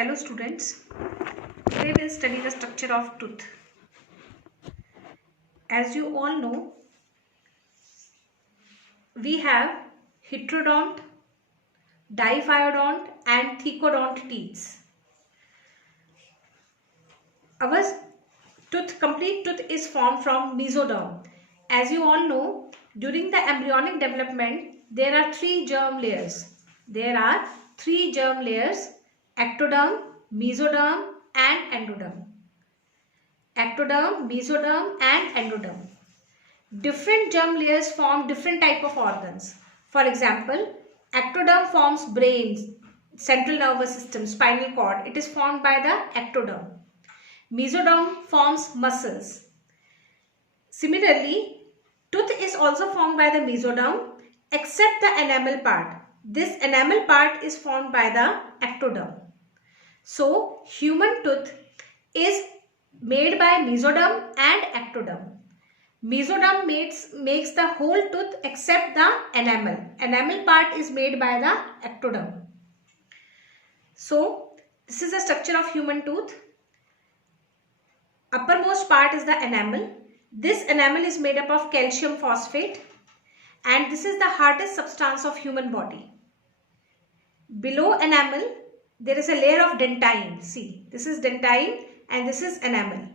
Hello students, today we will study the structure of tooth. As you all know, we have heterodont, diphyodont and thecodont teeth. Our complete tooth is formed from mesoderm. As you all know, during the embryonic development, there are three germ layers. Ectoderm, mesoderm and endoderm. Ectoderm, mesoderm and endoderm. Different germ layers form different type of organs. For example, ectoderm forms brain, central nervous system, spinal cord. It is formed by the ectoderm. Mesoderm forms muscles. Similarly, tooth is also formed by the mesoderm except the enamel part. This enamel part is formed by the ectoderm. So, human tooth is made by mesoderm and ectoderm. Mesoderm makes the whole tooth except the enamel. Enamel part is made by the ectoderm. So, this is the structure of human tooth. Uppermost part is the enamel. This enamel is made up of calcium phosphate and this is the hardest substance of human body. Below enamel, there is a layer of dentine. See, this is dentine and this is enamel.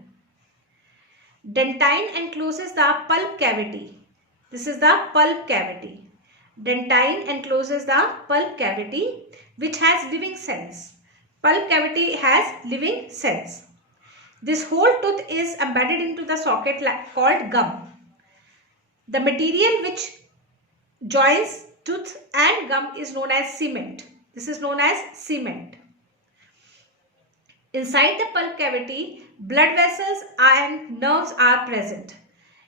Dentine encloses the pulp cavity. This is the pulp cavity. Dentine encloses the pulp cavity which has living cells. Pulp cavity has living cells. This whole tooth is embedded into the socket called gum. The material which joins tooth and gum is known as cement. This is known as cement. Inside the pulp cavity, blood vessels and nerves are present.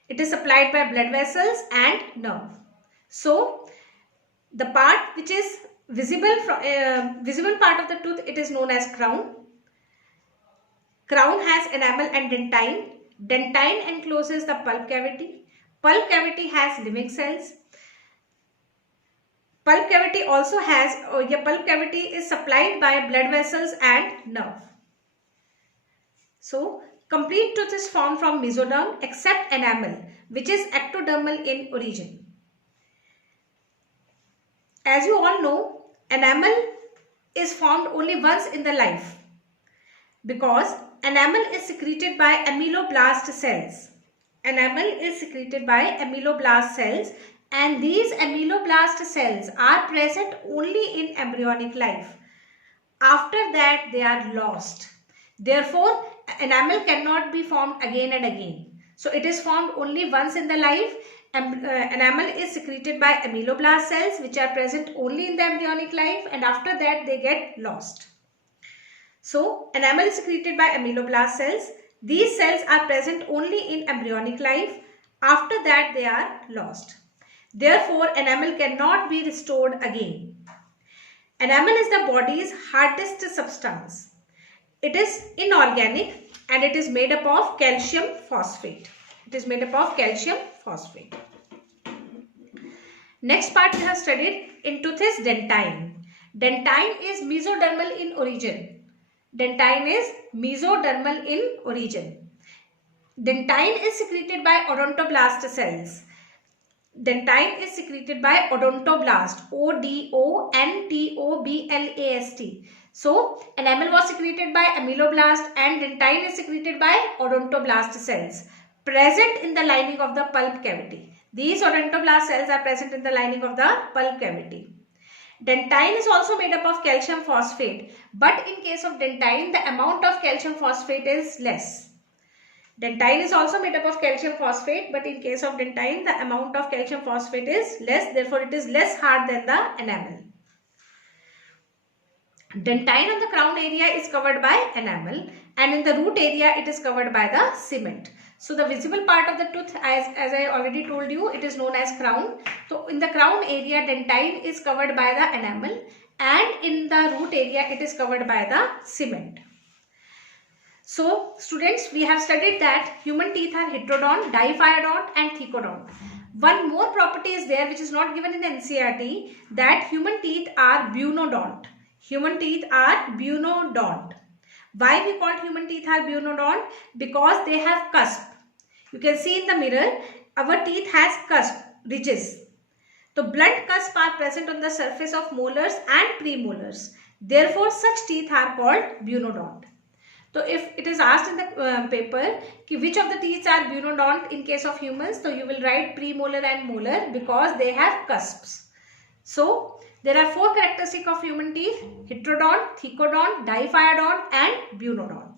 It is supplied by blood vessels and nerve. So, the part which is visible part of the tooth, it is known as crown. Crown has enamel and dentine. Dentine encloses the pulp cavity. Pulp cavity has living cells. Pulp cavity also has, pulp cavity is supplied by blood vessels and nerve. So, complete tooth is formed from mesoderm except enamel, which is ectodermal in origin. As you all know, enamel is formed only once in the life because enamel is secreted by ameloblast cells. Enamel is secreted by ameloblast cells and these ameloblast cells are present only in embryonic life. After that, they are lost. Therefore, enamel cannot be formed again and again. So, it is formed only once in the life. Enamel is secreted by ameloblast cells which are present only in the embryonic life and after that they get lost. So, enamel is secreted by ameloblast cells. These cells are present only in embryonic life. After that they are lost. Therefore, enamel cannot be restored again. Enamel is the body's hardest substance. It is inorganic and it is made up of calcium phosphate. Next part we have studied in tooth is dentine. Dentine is mesodermal in origin. Dentine is secreted by odontoblast cells. Dentine is secreted by odontoblast, O-D-O-N-T-O-B-L-A-S-T. So, enamel was secreted by ameloblast and dentine is secreted by odontoblast cells present in the lining of the pulp cavity. These odontoblast cells are present in the lining of the pulp cavity. Dentine is also made up of calcium phosphate, but in case of dentine, the amount of calcium phosphate is less. Dentine is also made up of calcium phosphate, but in case of dentine, the amount of calcium phosphate is less. Therefore, it is less hard than the enamel. Dentine on the crown area is covered by enamel and in the root area, it is covered by the cement. So, the visible part of the tooth, as I already told you, it is known as crown. So, in the crown area, dentine is covered by the enamel and in the root area, it is covered by the cement. So, students, we have studied that human teeth are heterodont, diphyodont and thecodont. One more property is there which is not given in the NCERT, that human teeth are bunodont. Human teeth are bunodont. Why we call human teeth are bunodont? Because they have cusp. You can see in the mirror, our teeth has cusp, ridges. So blunt cusps are present on the surface of molars and premolars. Therefore, such teeth are called bunodont. So if it is asked in the paper which of the teeth are bunodont in case of humans, so you will write premolar and molar because they have cusps. So there are 4 characteristics of human teeth: heterodont, thecodont, diphyodont and bunodont.